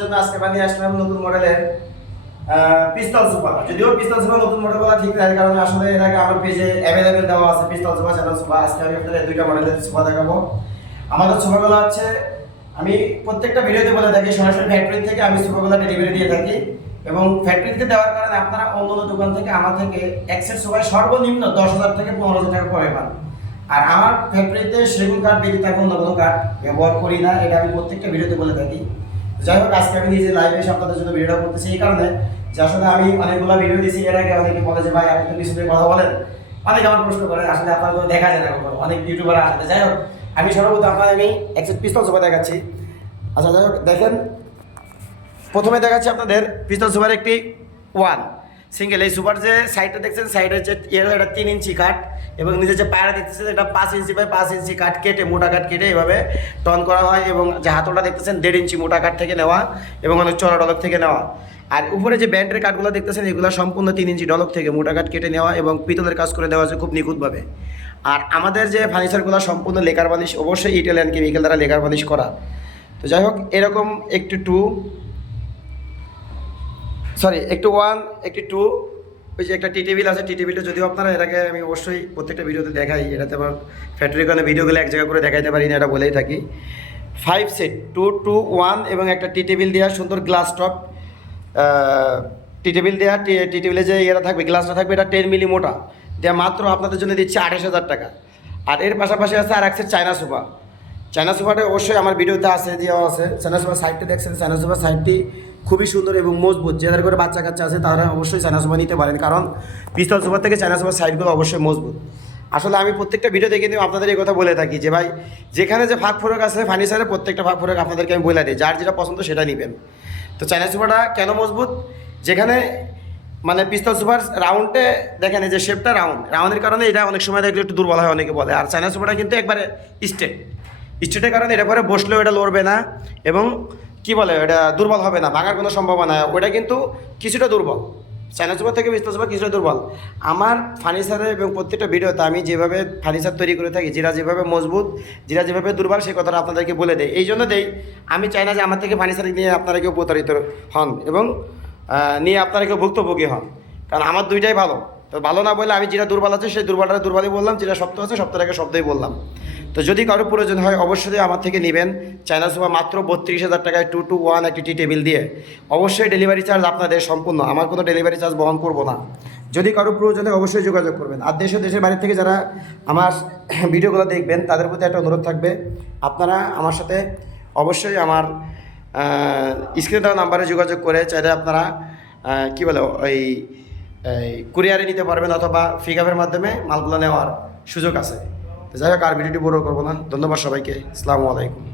জন্য আজকে আসলাম নতুন মডেলের সুপার যদিও নতুন মডেল ঠিক আসলে আমার পেজে অ্যাভেলেবেল দেওয়া আছে আমি দুইটা মডেলের দেখাবো। আমাদের সুপারগুলো হচ্ছে, আমি প্রত্যেকটা ভিডিওতে বলে থাকি, সরাসরি ফ্যাক্টরি থেকে আমি সুপারগুলো ডেলিভারি দিয়ে থাকি। এবং ফ্যাক্টরিতে দেওয়ার কারণে আপনারা অন্য দোকান থেকে আমার থেকে এক্সের সুপার সর্বনিম্ন দশ হাজার থেকে পনেরো হাজার টাকা পরে পান। আর আমার ফ্যাক্টরিতে সেগুন কাঠ ব্যতীত আমি অন্য কোনো কাঠ ব্যবহার করি না, এটা আমি প্রত্যেকটা ভিডিওতে বলে থাকি। যাই হোক, আজকে আমি নিজে লাইভে আপনাদের জন্য ভিডিওটা করতেছি এই কারণে। যে আসলে আমি অনেকগুলো ভিডিও দিয়েছি, এর আগে অনেকে বলে যে ভাই আপনি তো কিছু নিয়ে কথা বলেন, অনেকে আমার প্রশ্ন করে আসলে আপনার তো দেখা যায় না কখনো, অনেক ইউটিউবার আসলে যাই হোক, আমি সর্বপ্রথম আপনার আমি একশো পিস্তল সোফা দেখাচ্ছি। আচ্ছা যাই হোক, দেখেন, প্রথমে দেখাচ্ছি আপনাদের পিস্তল সুপার একটি ওয়ান সিঙ্গেল এই সুপার যে সাইডটা দেখছেন সাইডে যে এর এটা তিন ইঞ্চি কাঠ এবং নিচে যে পায়রা দেখতেছেন, এটা পাঁচ ইঞ্চি বাই পাঁচ ইঞ্চি কাঠ কেটে, মোটা কাঠ কেটে এভাবে টন করা হয় এবং যে হাতলটা দেখতেছেন, দেড় ইঞ্চি মোটা কাঠ থেকে নেওয়া এবং অনেক চড়া ডলক থেকে নেওয়া। আর উপরে যে ব্যান্ডের কাঠগুলো দেখতেছেন, এগুলো সম্পূর্ণ তিন ইঞ্চি ডলক থেকে মোটা কাঠ কেটে নেওয়া এবং পিতলের কাজ করে দেওয়া হয়েছে খুব নিখুঁতভাবে। আর আমাদের যে ফার্নিচারগুলো সম্পূর্ণ লেকার বালিশ, অবশ্যই ইটালিয়ান কেমিক্যাল দ্বারা লেকার বালিশ করা। তো যাই হোক, এরকম একটু টু সরি একটু ওয়ান একটু টু ওই যে একটা টি টেবিল আছে টি টেবিলটা যদিও আপনারা আগে আমি অবশ্যই প্রত্যেকটা ভিডিওতে দেখাই, এটাতে আমার ফ্যাক্টরি কারণে ভিডিওগুলো এক জায়গা করে দেখাইতে পারি না, এটা বলেই থাকি। Five set two two one এবং একটা টি টেবিল দেওয়া সুন্দর গ্লাস টপ টি টেবিল দেওয়া টি টেবিলে যে ইয়েটা থাকবে গ্লাসটা থাকবে, এটা টেন মিলি মোটা। দেওয়া মাত্র আপনাদের জন্য দিচ্ছে আঠাশ হাজার টাকা। আর এর পাশাপাশি আছে আর আছে চায়না সোফা চায়না সোফাটা অবশ্যই আমার ভিডিওতে আছে, দেওয়া আছে। চায়না সোফা সাইডটা দেখছেন চায়না সোফা সাইডটি খুবই সুন্দর এবং মজবুত। যাদের করে বাচ্চা কাচ্চা আছে, তারা অবশ্যই চায়না সোফা নিতে পারেন, কারণ পিস্তল সোফা থেকে চায়না সোফার সাইডগুলো অবশ্যই মজবুত। আসলে আমি প্রত্যেকটা ভিডিওতে কিন্তু আপনাদের এই কথা বলে থাকি যে, ভাই, যেখানে যে ফাঁক ফোরক আছে ফার্নিচারে প্রত্যেকটা ফাঁক ফোরক আপনাদেরকে আমি বলে দিই। যার যেটা পছন্দ সেটা নেবেন। তো চায়না সোফাটা কেন মজবুত? যেখানে মানে পিস্তল সুপার রাউন্ডে দেখেন যে শেপটা রাউন্ড রাউন্ডের কারণে এটা অনেক সময় দেখলে একটু দুর্বল হয় অনেকে বলে। আর চায়না সুপারটা কিন্তু একবারে স্টেট স্টেটের কারণে এটা পরে বসলেও এটা লড়বে না এবং কি বলে এটা দুর্বল হবে না, ভাঙার কোনো সম্ভাবনা ওটা কিন্তু কিছুটা দুর্বল। চায়না সুপার থেকে পিস্তল সুপার কিছুটা দুর্বল। আমার ফার্নিচারে এবং প্রত্যেকটা ভিডিওতে আমি যেভাবে ফার্নিচার তৈরি করে থাকি, যেটা যেভাবে মজবুত, যেটা যেভাবে দুর্বল, সেই কথাটা আপনাদেরকে বলে দেয় এই জন্য দেই, আমি চাই না যে আমার থেকে ফার্নিচার নিয়ে আপনারা কেউ প্রতারিত হন এবং নিয়ে আপনারা কেউ ভুক্তভোগী হন। কারণ আমার দুইটাই ভালো। তো ভালো না বলে আমি যেটা দুর্বল আছে সেই দুর্বলটা দুর্বলই বললাম, যেটা শক্ত আছে শক্তটাকে শব্দই বললাম। তো যদি কারও প্রয়োজন হয়, অবশ্যই আমার থেকে নেবেন। চায়না সোফা মাত্র বত্রিশ হাজার টাকায় টু টু ওয়ান একটি টি টেবিল দিয়ে। অবশ্যই ডেলিভারি চার্জ আপনাদের সম্পূর্ণ। আমার কোনো ডেলিভারি চার্জ বহন করব না। যদি কারও প্রয়োজন হয়, অবশ্যই যোগাযোগ করবেন। আর দেশে দেশের বাইরে থেকে যারা আমার ভিডিওগুলো দেখবেন, তাদের প্রতি একটা অনুরোধ থাকবে। আপনারা আমার সাথে অবশ্যই আমার স্ক্রিনে দেওয়া নাম্বারে যোগাযোগ করে চাইলে আপনারা কি বলে, ওই কুরিয়ারে নিতে পারবেন অথবা ফিগাপের মাধ্যমে মালগুলো নেওয়ার সুযোগ আছে। যাই হোক, আর ভিডিওটি বড় করব না। ধন্যবাদ সবাইকে। আসসালামু আলাইকুম।